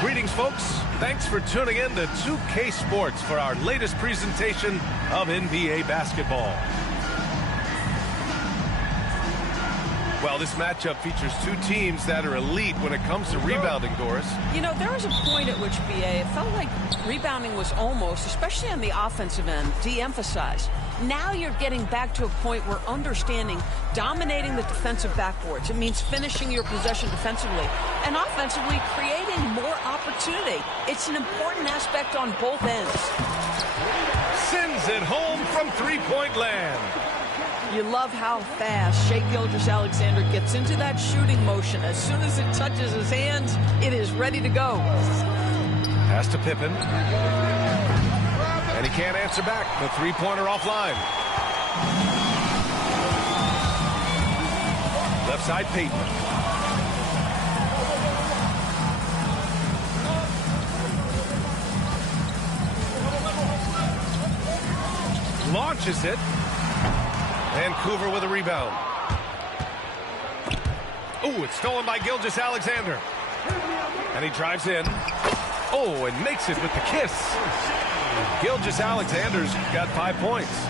Greetings, folks. Thanks for tuning in to 2K Sports for our latest presentation of NBA basketball. Well, this matchup features two teams that are elite when it comes to rebounding, Doris. You know, there was a point at which, BA, it felt like rebounding was almost, especially on the offensive end, de-emphasized. Now you're getting back to a point where understanding dominating the defensive backboards. It means finishing your possession defensively and offensively creating more opportunity. It's an important aspect on both ends. Sends it home from three-point land. You love how fast Shai Gilgeous-Alexander gets into that shooting motion. As soon as it touches his hands, it is ready to go. Pass to Pippen. And he can't answer back. The three-pointer offline. Left side, Payton. Launches it. Vancouver with a rebound. Oh, it's stolen by Gilgeous-Alexander. And he drives in. Oh, and makes it with the kiss. Gilgeous-Alexander's got 5 points.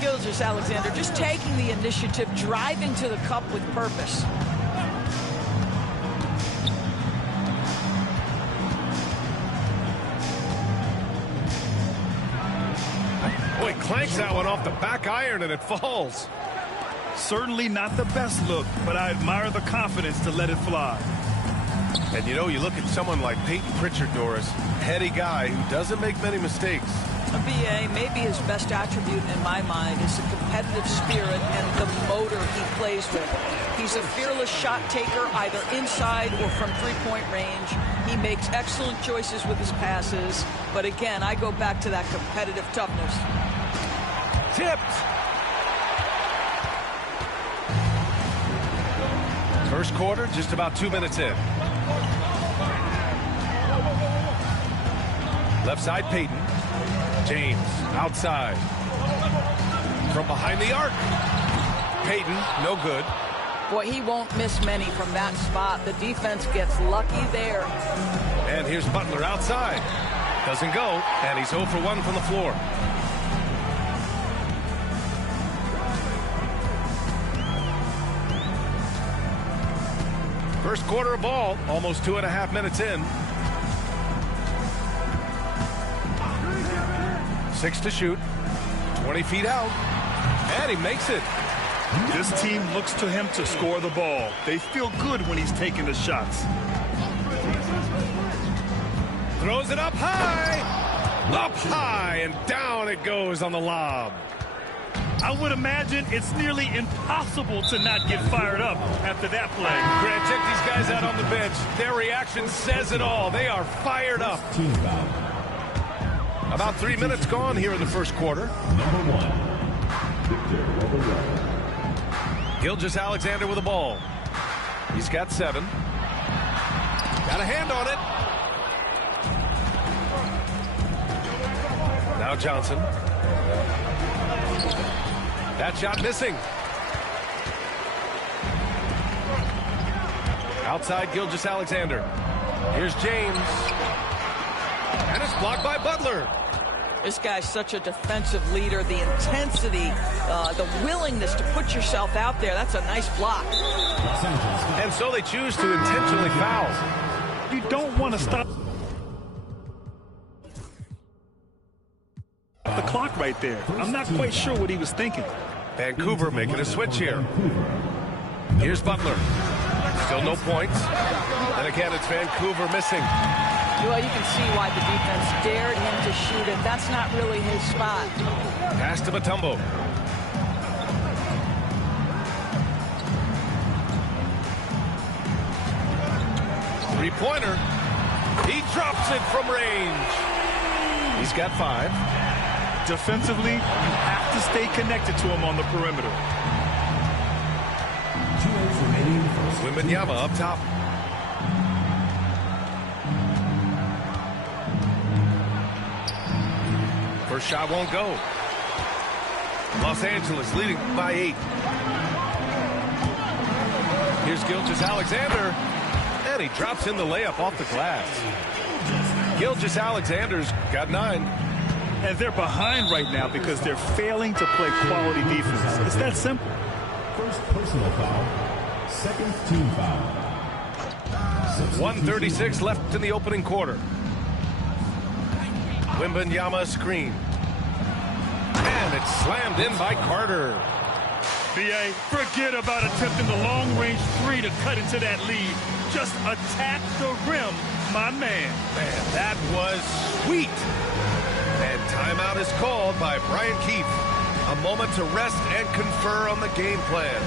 Gilgeous-Alexander just taking the initiative, driving to the cup with purpose. Boy, clanks that one off the back iron and it falls. Certainly not the best look, but I admire the confidence to let it fly. And you know, you look at someone like Peyton Pritchard, Doris, heady guy who doesn't make many mistakes. A BA, maybe his best attribute in my mind is the competitive spirit and the motor he plays with. He's a fearless shot taker, either inside or from three-point range. He makes excellent choices with his passes. But again, I go back to that competitive toughness. Tipped. First quarter, just about 2 minutes in. Left side, Payton. James, outside. From behind the arc. Payton, no good. Boy, he won't miss many from that spot. The defense gets lucky there. And here's Butler outside. Doesn't go, and he's 0 for 1 from the floor. First quarter of ball, almost 2.5 minutes in. 6 to shoot, 20 feet out, and he makes it. This team looks to him to score the ball. They feel good when he's taking the shots. Throws it up high, and down it goes on the lob. I would imagine it's nearly impossible to not get fired up after that play. Grant, check these guys out on the bench. Their reaction says it all. They are fired up. About 3 minutes gone here in the first quarter. Gilgeous-Alexander with the ball. He's got 7. Got a hand on it. Now Johnson. That shot missing. Outside Gilgeous-Alexander. Here's James. And it's blocked by Butler. This guy's such a defensive leader. The intensity, the willingness to put yourself out there. That's a nice block. And so they choose to intentionally foul. You don't want to stop the clock right there. I'm not quite sure what he was thinking. Vancouver making a switch here. Here's Butler. Still no points. And again, it's Vancouver missing. Well, you can see why the defense dared him to shoot it. That's not really his spot. Pass to Mutombo. Three-pointer. He drops it from range. He's got 5. Defensively, you have to stay connected to him on the perimeter. Wembanyama up top. First shot won't go. Los Angeles leading by 8. Here's Gilgeous-Alexander. And he drops in the layup off the glass. Gilgeous-Alexander's got 9. And they're behind right now because they're failing to play quality defense. It's that simple. First personal foul. Second team foul. 1:36 left in the opening quarter. Wembanyama screen. And it's slammed in by Carter. B.A., forget about attempting the long-range 3 to cut into that lead. Just attack the rim, my man. Man, that was sweet. And timeout is called by Brian Keefe. A moment to rest and confer on the game plan.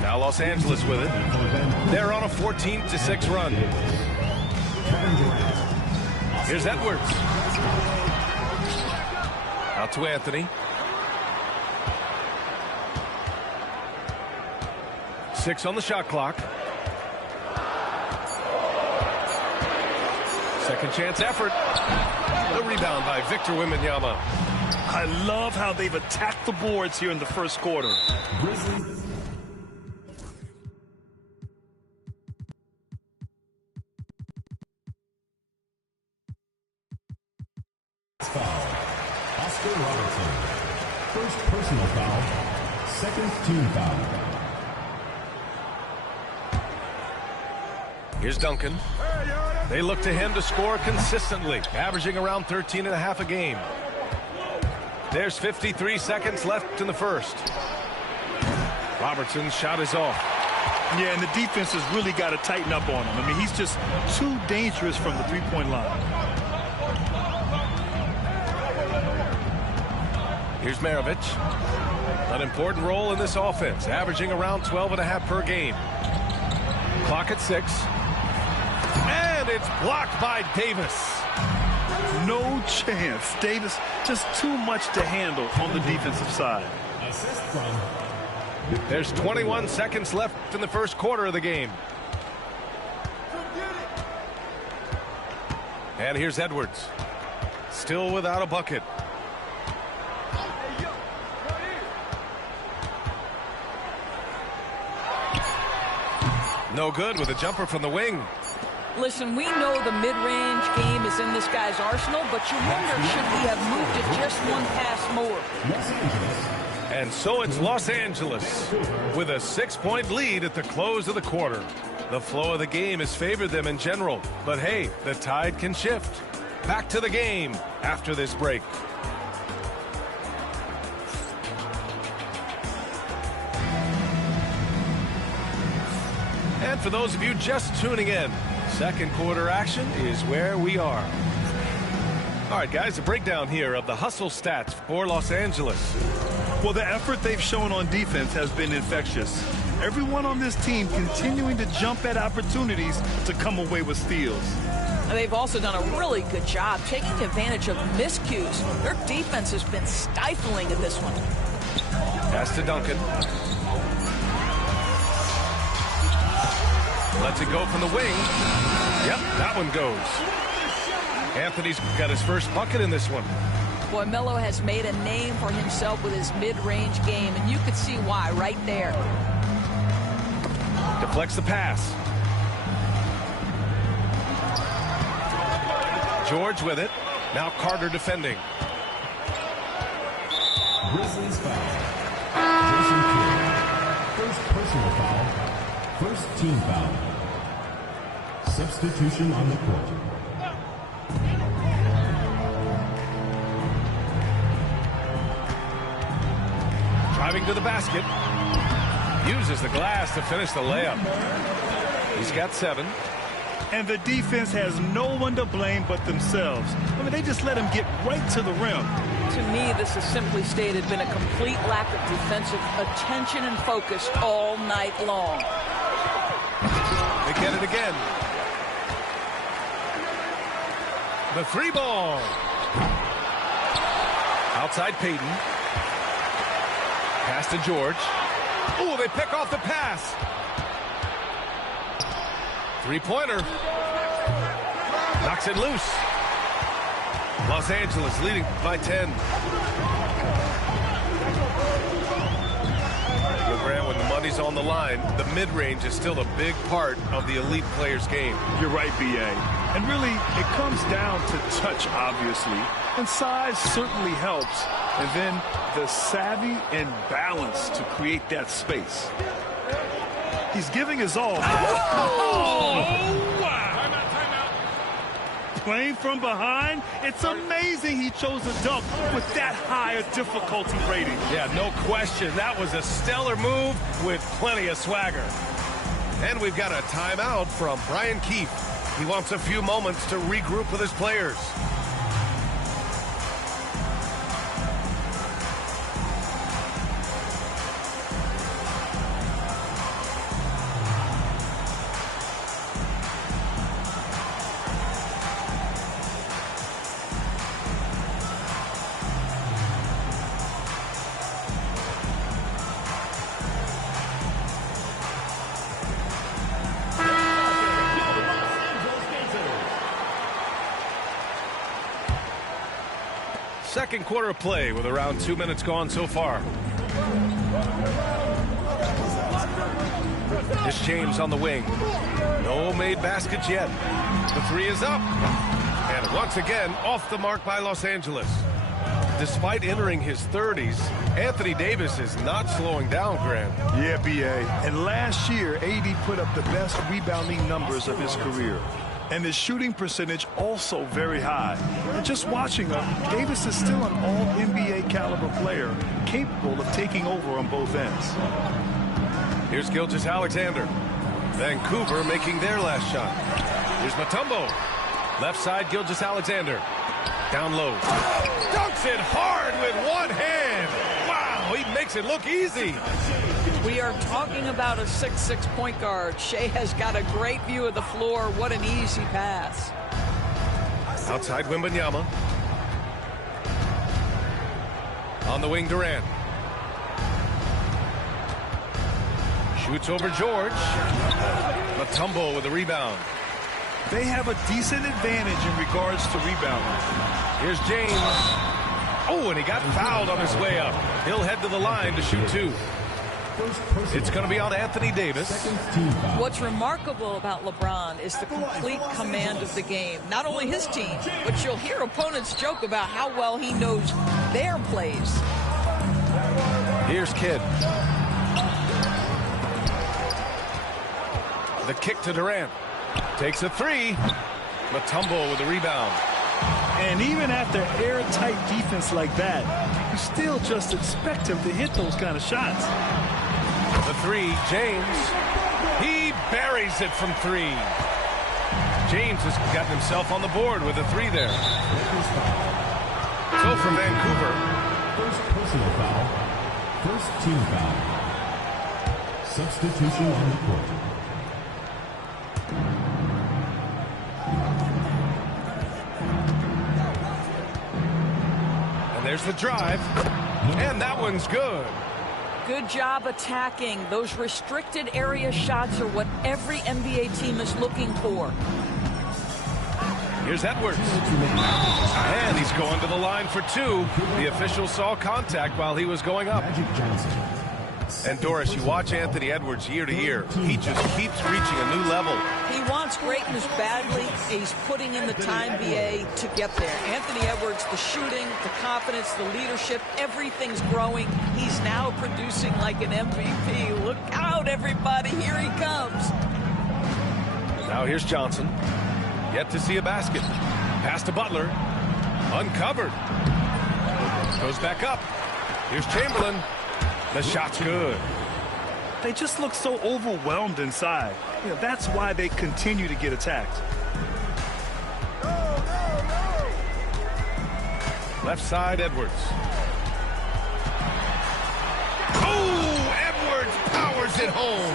Now Los Angeles with it. They're on a 14-6 run. Here's Edwards. Out to Anthony. 6 on the shot clock. Second chance effort. The rebound by Victor Wembanyama. I love how they've attacked the boards here in the first quarter. First personal foul. Second team foul. Here's Duncan. They look to him to score consistently, averaging around 13.5 a game. There's 53 seconds left in the first. Robertson's shot is off. Yeah, and the defense has really got to tighten up on him. I mean, he's just too dangerous from the three-point line. Here's Maravich. An important role in this offense, averaging around 12.5 per game. Clock at 6. And it's blocked by Davis. No chance. Davis just too much to handle on the defensive side. There's 21 seconds left in the first quarter of the game. And here's Edwards. Still without a bucket. No good with a jumper from the wing. Listen, we know the mid-range game is in this guy's arsenal, but you wonder, should he have moved it just one pass more? And so it's Los Angeles with a 6-point lead at the close of the quarter. The flow of the game has favored them in general, but hey, the tide can shift. Back to the game after this break. And for those of you just tuning in, second quarter action is where we are. All right, guys, a breakdown here of the hustle stats for Los Angeles. Well, the effort they've shown on defense has been infectious. Everyone on this team continuing to jump at opportunities to come away with steals. They've also done a really good job taking advantage of miscues. Their defense has been stifling in this one. Pass to Duncan. Lets it go from the wing. Yep, that one goes. Anthony's got his first bucket in this one. Boy, Melo has made a name for himself with his mid-range game, and you could see why right there. Deflects the pass. George with it. Now Carter defending. Grizzlies foul. Jason Kidd. First personal foul. First team foul. Substitution on the court. Driving to the basket. Uses the glass to finish the layup. He's got 7. And the defense has no one to blame but themselves. I mean, they just let him get right to the rim. To me, this has simply stated been a complete lack of defensive attention and focus all night long. They get it again. The 3 ball. Outside Payton. Pass to George. Oh, they pick off the pass. 3-pointer. Knocks it loose. Los Angeles leading by 10. Grant, when the money's on the line, the mid-range is still a big part of the elite player's game. You're right, B.A. And really, it comes down to touch, obviously. And size certainly helps. And then the savvy and balance to create that space. He's giving his all. Playing from behind, it's amazing he chose a dunk with that high a difficulty rating. Yeah, no question. That was a stellar move with plenty of swagger. And we've got a timeout from Brian Keefe. He wants a few moments to regroup with his players. Second quarter of play with around 2 minutes gone so far. Here's James on the wing. No made baskets yet. The 3 is up. And once again, off the mark by Los Angeles. Despite entering his 30s, Anthony Davis is not slowing down, Grant. Yeah, B.A. And last year, AD put up the best rebounding numbers of his career. And his shooting percentage also very high. And just watching him, Davis is still an all-NBA caliber player, capable of taking over on both ends. Here's Gilgeous-Alexander. Vancouver making their last shot. Here's Mutombo. Left side, Gilgeous-Alexander. Down low. Dunks it hard with one hand. Wow, he makes it look easy. We are talking about a 6'6" point guard. Shea has got a great view of the floor. What an easy pass. Outside Wembanyama. On the wing, Durant. Shoots over George. Mutombo with a rebound. They have a decent advantage in regards to rebounding. Here's James. Oh, and he got fouled on his way up. He'll head to the line to shoot 2. It's going to be on Anthony Davis. What's remarkable about LeBron is the complete command of the game. Not only his team, but you'll hear opponents joke about how well he knows their plays. Here's Kidd. The kick to Durant. Takes a 3. Mutombo with a rebound. And even after airtight defense like that, you still just expect him to hit those kind of shots. The 3, James. He buries it from 3. James has gotten himself on the board with a 3 there. So for Vancouver. First personal foul. First team foul. Substitution on the court. And there's the drive. And that one's good. Good job attacking. Those restricted area shots are what every NBA team is looking for. Here's Edwards. And he's going to the line for 2. The official saw contact while he was going up. And Doris, you watch Anthony Edwards year to year. He just keeps reaching a new level. He wants greatness badly. He's putting in the time, BA, to get there. Anthony Edwards, the shooting, the confidence, the leadership, everything's growing. He's now producing like an MVP. Look out, everybody. Here he comes. Now here's Johnson. Yet to see a basket. Pass to Butler. Uncovered. Goes back up. Here's Chamberlain. The shot's good. They just look so overwhelmed inside. You know, that's why they continue to get attacked. Left side, Edwards. Oh, Edwards powers it home.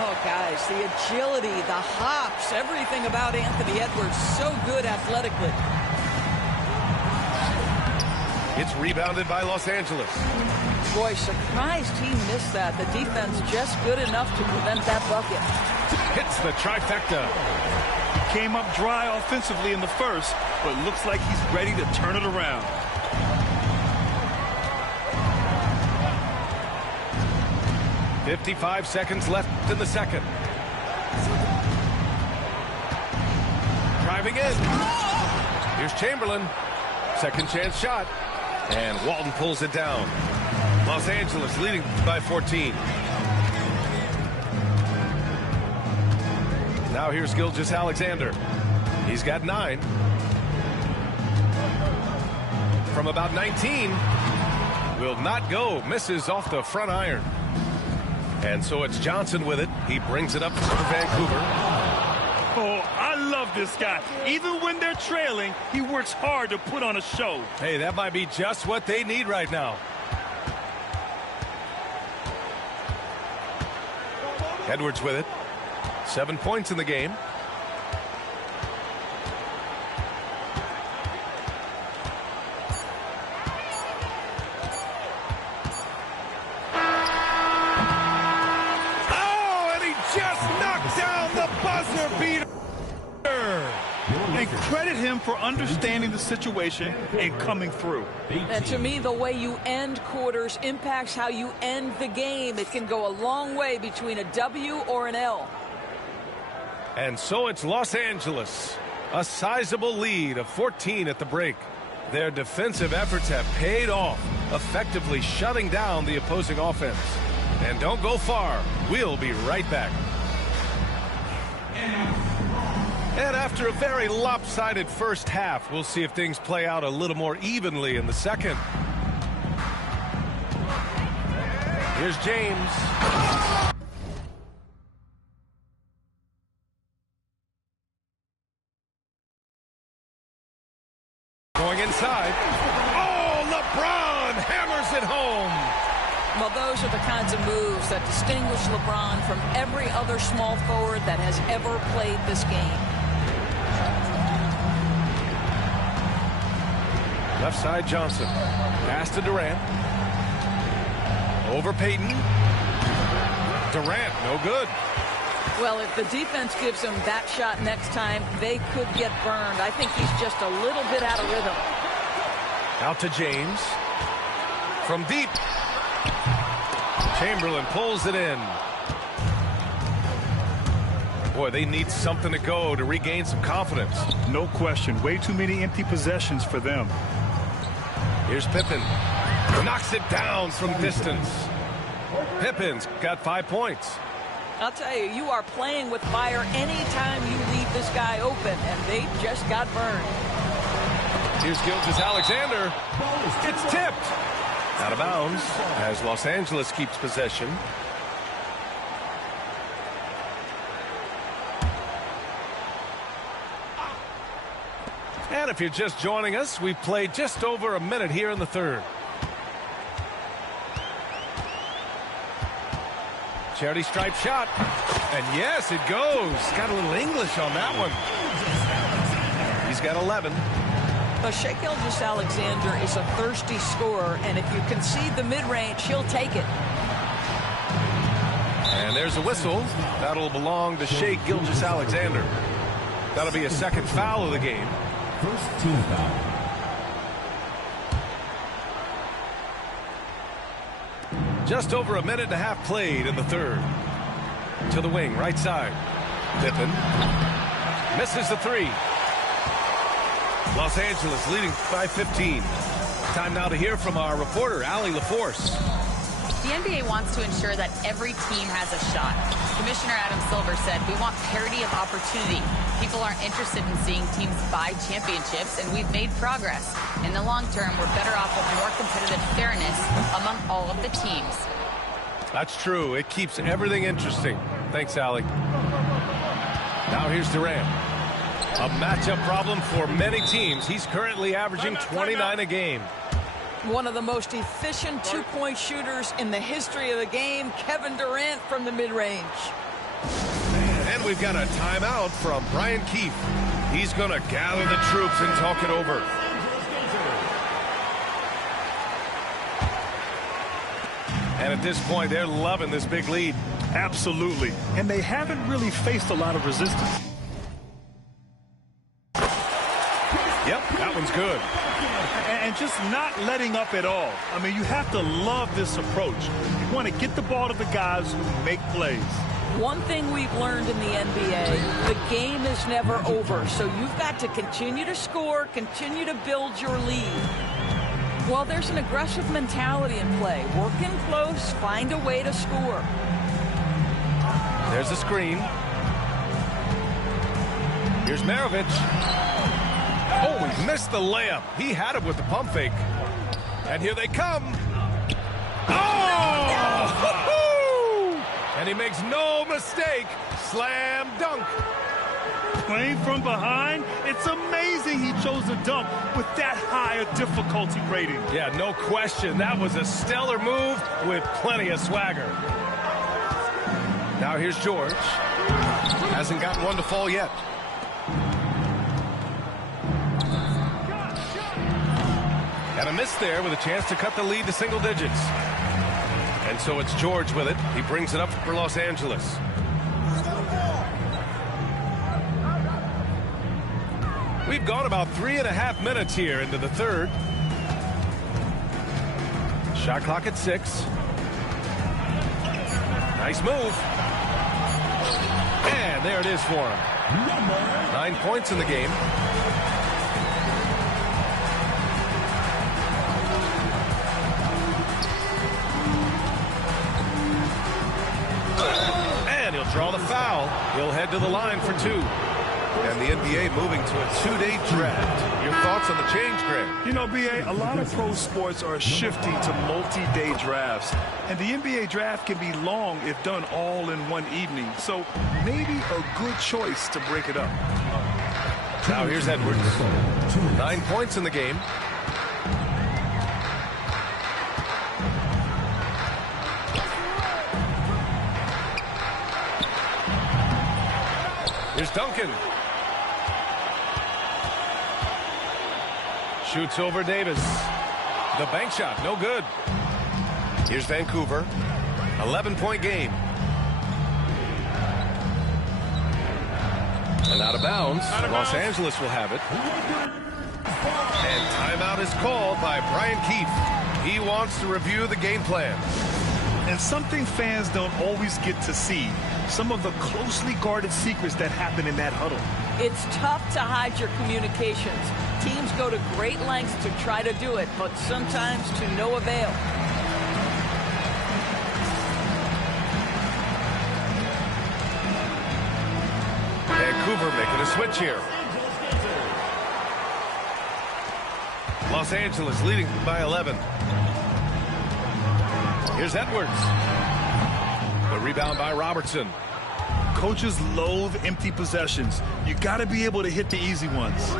Oh, guys, the agility, the hops, everything about Anthony Edwards, so good athletically. It's rebounded by Los Angeles. Boy, surprised he missed that. The defense just good enough to prevent that bucket. Hits the trifecta. Came up dry offensively in the first, but looks like he's ready to turn it around. .55 seconds left in the second. Driving in. Here's Chamberlain. Second chance shot. And Walton pulls it down. Los Angeles leading by 14. Now here's Gilgeous-Alexander. He's got 9. From about 19. Will not go. Misses off the front iron. And so it's Johnson with it. He brings it up for Vancouver. Oh, I love this guy. Even when they're trailing, he works hard to put on a show. Hey, that might be just what they need right now. Edwards with it. 7 points in the game. Oh, and he just knocked down the buzzer beater. And credit him for understanding the situation and coming through. And to me, the way you end quarters impacts how you end the game. It can go a long way between a W or an L. And so it's Los Angeles. A sizable lead of 14 at the break. Their defensive efforts have paid off, effectively shutting down the opposing offense. And don't go far. We'll be right back. And after a very lopsided first half, we'll see if things play out a little more evenly in the second. Here's James. Going inside. Oh, LeBron hammers it home. Well, those are the kinds of moves that distinguish LeBron from every other small forward that has ever played this game. Left side, Johnson. Pass to Durant. Over Payton. Durant, no good. Well, if the defense gives him that shot next time, they could get burned. I think he's just a little bit out of rhythm. Out to James. From deep. Chamberlain pulls it in. Boy, they need something to go to regain some confidence. No question. Way too many empty possessions for them. Here's Pippen. Knocks it down from distance. Pippen's got 5 points. I'll tell you, you are playing with fire anytime you leave this guy open, and they just got burned. Here's Gilgeous-Alexander. It's tipped. Out of bounds as Los Angeles keeps possession. And if you're just joining us, we've played just over a minute here in the third. Charity stripe shot. And yes, it goes. Got a little English on that one. He's got 11. Shai Gilgeous-Alexander is a thirsty scorer, and if you concede the mid-range, he'll take it. And there's a whistle. That'll belong to Shai Gilgeous-Alexander. That'll be a second foul of the game. First team foul. Just over a minute and a half played in the third. To the wing, right side. Pippen misses the three. Los Angeles leading by 15. Time now to hear from our reporter, Allie LaForce. The NBA wants to ensure that every team has a shot. Commissioner Adam Silver said, "We want parity of opportunity. People aren't interested in seeing teams buy championships, and we've made progress. In the long term, we're better off with more competitive fairness among all of the teams." That's true. It keeps everything interesting. Thanks, Allie. Now here's Durant. A matchup problem for many teams. He's currently averaging 29 a game. One of the most efficient two-point shooters in the history of the game, Kevin Durant from the mid-range. And we've got a timeout from Brian Keefe. He's going to gather the troops and talk it over. And at this point, they're loving this big lead. Absolutely. And they haven't really faced a lot of resistance. Yep, that one's good. And just not letting up at all. I mean, you have to love this approach. You want to get the ball to the guys who make plays. One thing we've learned in the NBA, the game is never over. So you've got to continue to score, continue to build your lead. Well, there's an aggressive mentality in play. Work in close, find a way to score. There's a screen. Here's Maravich. Oh, he missed the layup. He had it with the pump fake. And here they come. Oh! And he makes no mistake. Slam dunk. Playing from behind, it's amazing he chose a dunk with that high a difficulty rating. Yeah, no question. That was a stellar move with plenty of swagger. Now here's George. Hasn't gotten one to fall yet. And a miss there with a chance to cut the lead to single digits. And so it's George with it. He brings it up for Los Angeles. We've gone about 3.5 minutes here into the third. Shot clock at 6. Nice move. And there it is for him. 9 points in the game. And he'll draw the foul. He'll head to the line for 2. And the NBA moving to a 2-day draft. Your thoughts on the change, Greg? You know, B.A., a lot of pro sports are shifting to multi-day drafts. And the NBA draft can be long if done all in one evening. So maybe a good choice to break it up. Now here's Edwards. 9 points in the game. Here's Duncan. Shoots over Davis. The bank shot, no good. Here's Vancouver. 11-point game. And out of bounds. Los Angeles will have it. And timeout is called by Brian Keefe. He wants to review the game plan. And something fans don't always get to see. Some of the closely guarded secrets that happen in that huddle. It's tough to hide your communications. Teams go to great lengths to try to do it, but sometimes to no avail. Vancouver making a switch here. Los Angeles leading by 11. Here's Edwards. The rebound by Robertson. Coaches loathe empty possessions. You got to be able to hit the easy ones.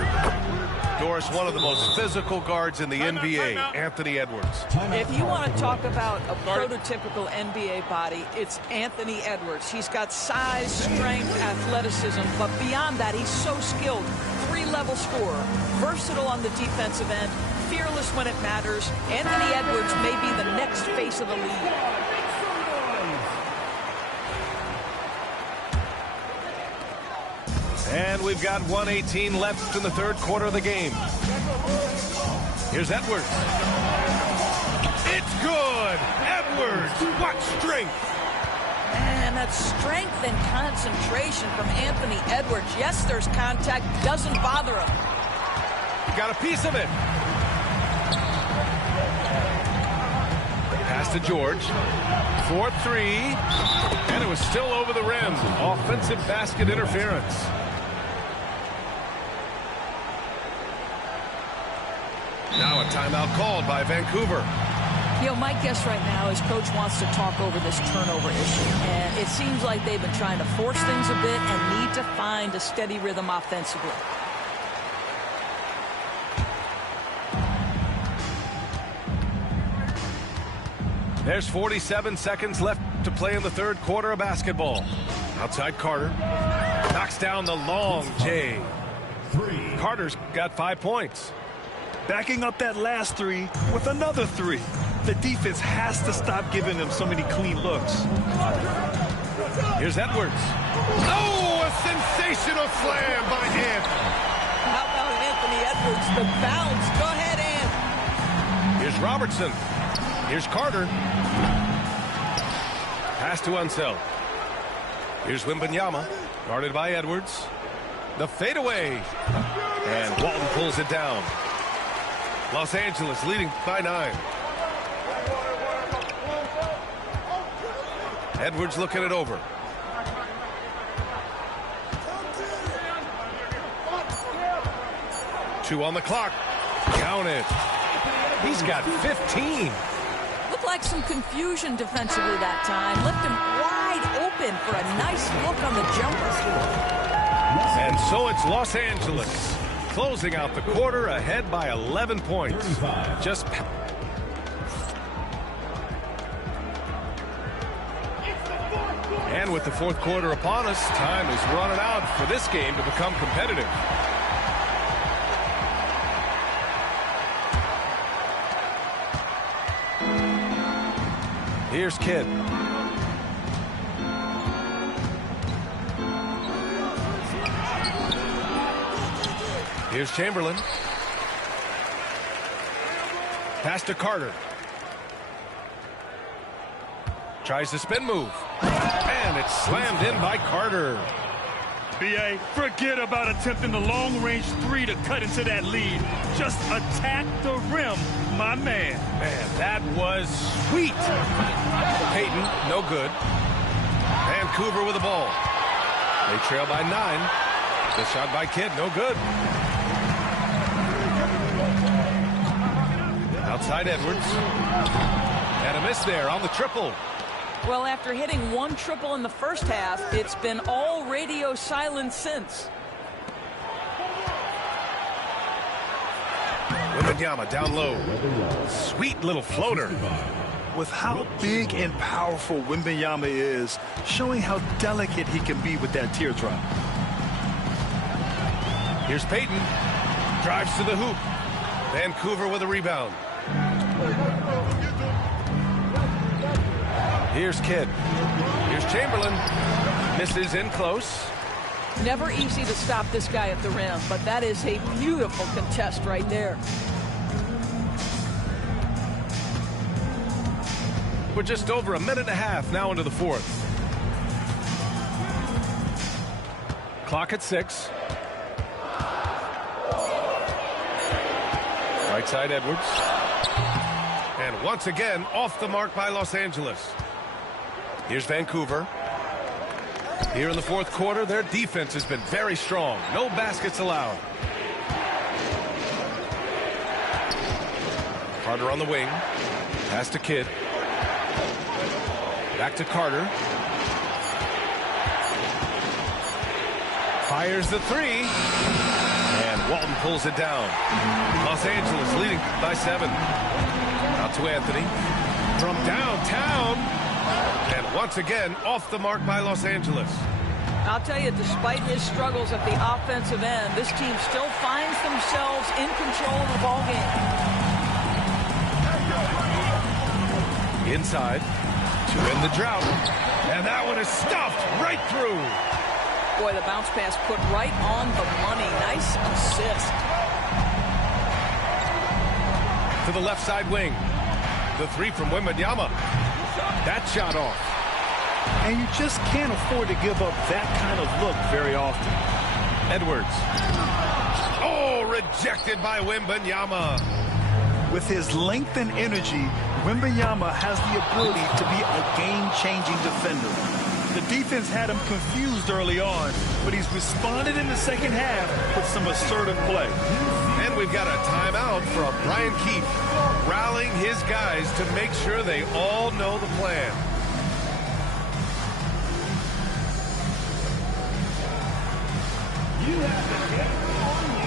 Doris, one of the most physical guards in the NBA, Anthony Edwards. If you want to talk about a prototypical NBA body, it's Anthony Edwards. He's got size, strength, athleticism, but beyond that, he's so skilled. 3-level scorer, versatile on the defensive end, fearless when it matters. Anthony Edwards may be the next face of the league. And we've got 1:18 left in the third quarter of the game. Here's Edwards. It's good. Edwards, what strength. And that strength and concentration from Anthony Edwards. Yes, there's contact. Doesn't bother him. Got a piece of it. Pass to George. 4-3. And it was still over the rim. Offensive basket interference. Now a timeout called by Vancouver. You know, my guess right now is Coach wants to talk over this turnover issue. And it seems like they've been trying to force things a bit and need to find a steady rhythm offensively. There's 47 seconds left to play in the third quarter of basketball. Outside Carter. Knocks down the long J. Carter's got 5 points. Backing up that last three with another three. The defense has to stop giving them so many clean looks. Here's Edwards. Oh, a sensational slam by Anthony. How about Anthony Edwards? The bounce. Go ahead, Ant. Here's Robertson. Here's Carter. Pass to Unseld. Here's Wembanyama. Guarded by Edwards. The fadeaway. And Walton pulls it down. Los Angeles leading by 9. Edwards looking it over. Two on the clock. Count it. He's got 15. Looked like some confusion defensively that time. Left him wide open for a nice look on the jumper. And so it's Los Angeles closing out the quarter ahead by 11 points. Just and with the fourth quarter upon us, time is running out for this game to become competitive. Here's Kidd. Here's Chamberlain. Pass to Carter. Tries the spin move. And it's slammed in by Carter. B.A., forget about attempting the long-range three to cut into that lead. Just attack the rim, my man. Man, that was sweet. Payton, no good. Vancouver with the ball. They trail by 9. The shot by Kidd, no good. Outside Edwards. And a miss there on the triple. Well, after hitting one triple in the first half, it's been all radio silence since. Wembanyama down low. Sweet little floater. With how big and powerful Wembanyama is, showing how delicate he can be with that teardrop. Here's Payton. Drives to the hoop. Vancouver with a rebound. Here's Kidd. Here's Chamberlain. Misses in close. Never easy to stop this guy at the rim, but that is a beautiful contest right there. We're just over a minute and a half now into the fourth. Clock at 6. Right side Edwards. And once again off the mark by Los Angeles. Here's Vancouver. Here in the fourth quarter, their defense has been very strong. No baskets allowed. Carter on the wing. Pass to Kidd. Back to Carter. Fires the three. And Walton pulls it down. Los Angeles leading by 7. Out to Anthony. From downtown. And once again, off the mark by Los Angeles. I'll tell you, despite his struggles at the offensive end, this team still finds themselves in control of the ball game. Inside to end the drought. And that one is stuffed right through. Boy, the bounce pass put right on the money. Nice assist. To the left side wing. The three from Wembanyama. That shot off. And you just can't afford to give up that kind of look very often. Edwards. Oh, rejected by Wembanyama. With his length and energy, Wembanyama has the ability to be a game-changing defender. The defense had him confused early on, but he's responded in the second half with some assertive play. And we've got a timeout from Brian Keefe, rallying his guys to make sure they all know the plan. You have the hit on you.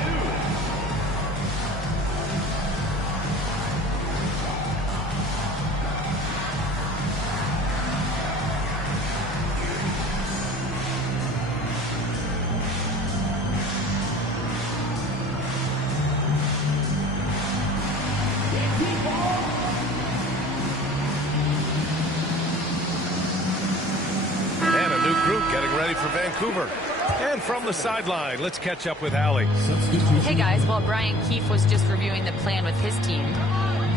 And a new group getting ready for Vancouver. And from the sideline, let's catch up with Allie. Hey, guys. While Brian Keefe was just reviewing the plan with his team,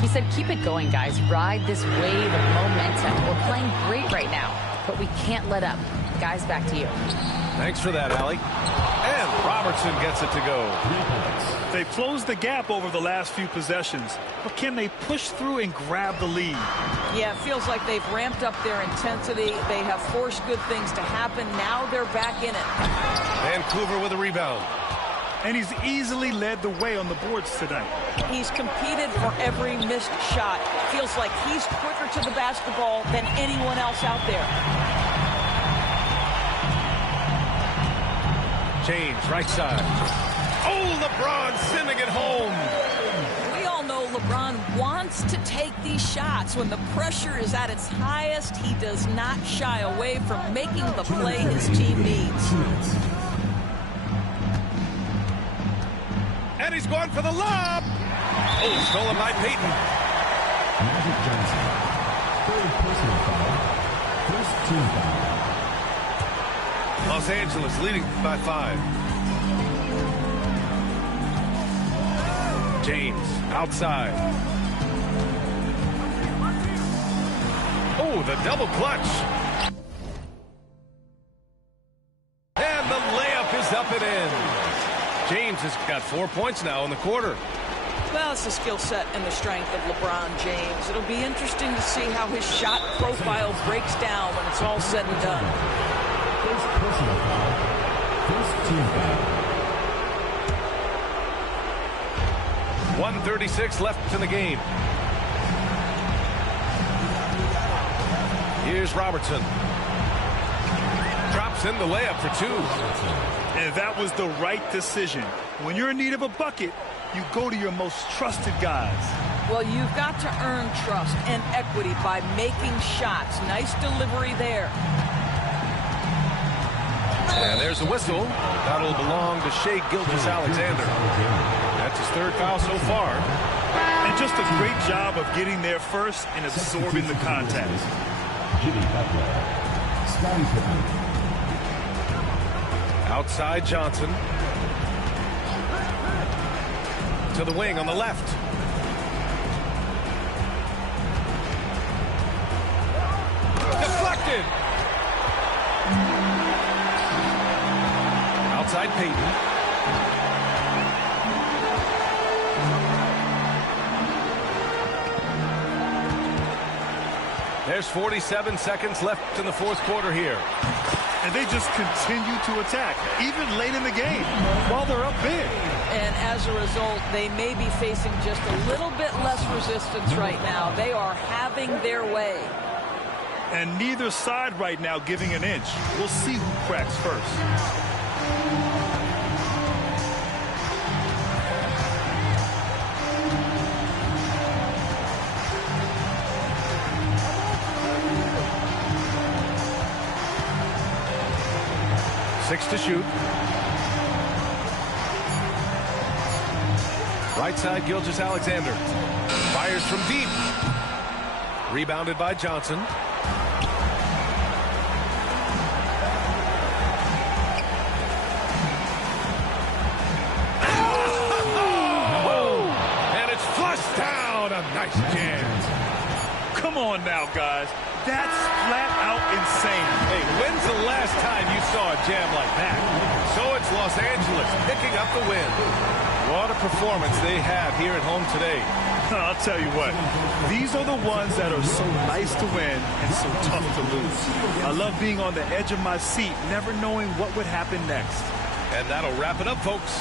he said, keep it going, guys. Ride this wave of momentum. We're playing great right now, but we can't let up. Guys, back to you. Thanks for that, Allie. And Robertson gets it to go. They've closed the gap over the last few possessions, but can they push through and grab the lead? Yeah, it feels like they've ramped up their intensity. They have forced good things to happen. Now they're back in it. Vancouver with a rebound. And he's easily led the way on the boards tonight. He's competed for every missed shot. Feels like he's quicker to the basketball than anyone else out there. James, right side. Oh, LeBron sending it home. We all know LeBron wants to take these shots. When the pressure is at its highest, he does not shy away from making the play his team needs. And he's going for the lob. Oh, stolen by Peyton. Magic Johnson. Third personal foul. First team foul. Los Angeles leading by 5. James outside. Oh, the double clutch. And the layup is up and in. James has got 4 points now in the quarter. Well, it's the skill set and the strength of LeBron James. It'll be interesting to see how his shot profile breaks down when it's all said and done. First personal foul. First team foul. 1:36 left in the game. Here's Robertson. Drops in the layup for 2. And that was the right decision. When you're in need of a bucket, you go to your most trusted guys. Well, you've got to earn trust and equity by making shots. Nice delivery there. And there's a whistle. That'll belong to Shai Gilgeous-Alexander. That's his 3rd foul so far. And just a great job of getting there first and absorbing the contact. Jimmy Butler. Scottie Pippen. Outside Johnson. To the wing on the left. Deflected. Outside Peyton. There's 47 seconds left in the 4th quarter here. And they just continue to attack, even late in the game, while they're up big. And as a result, they may be facing just a little bit less resistance right now. They are having their way. And neither side right now giving an inch. We'll see who cracks first. Six to shoot. Right side, Gilgeous-Alexander. Fires from deep. Rebounded by Johnson. Oh! And it's flushed down. A nice jam. Come on now, guys. That's flat out insane. Hey, when's the last time you saw a jam like that? So it's Los Angeles picking up the win. What a performance they have here at home today. I'll tell you what, these are the ones that are so nice to win and so tough to lose. I love being on the edge of my seat, never knowing what would happen next. And that'll wrap it up, folks.